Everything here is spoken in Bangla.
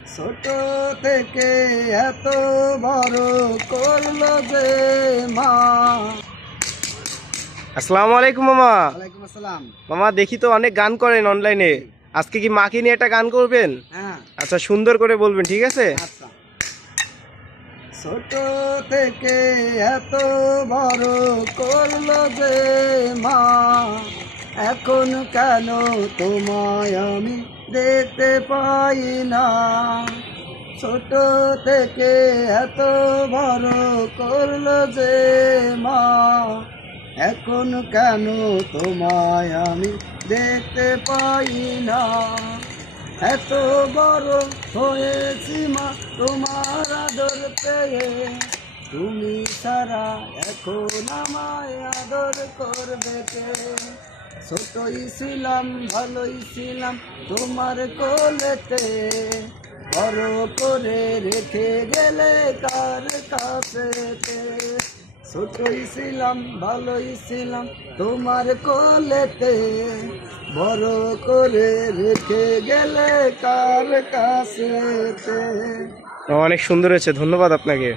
ছোট থেকে এত বড় করলো যে মা। আসসালামু আলাইকুম মামা। ওয়ালাইকুম আসসালাম। মামা দেখি তো অনেক গান করেন অনলাইনে, আজকে কি মাকে নিয়ে একটা গান করবেন? হ্যাঁ আচ্ছা, সুন্দর করে বলবেন, ঠিক আছে? আচ্ছা। ছোট থেকে এত বড় করলো যে মা, এখন কেন তোমায় আমি দেখতে পাই না। ছোট থেকে এত বড় করলো যে মা, এখন কেন তোমায় আমি দেখতে পাই না। এত বড় হয়েছি মা তোমার আদর পেয়ে, তুমি ছাড়া এখন আমায় আদর করবে কে। ছোটই ছিলাম ভালোই ছিলাম তোমার কোলেতে, বড় করে রেখে গেলে কার কাছেতে। ছোটই ছিলাম ভালোই ছিলাম তোমার কোলেতে, বড় করে রেখে গেলে কার কাছেতে। অনেক সুন্দর হয়েছে, ধন্যবাদ আপনাকে।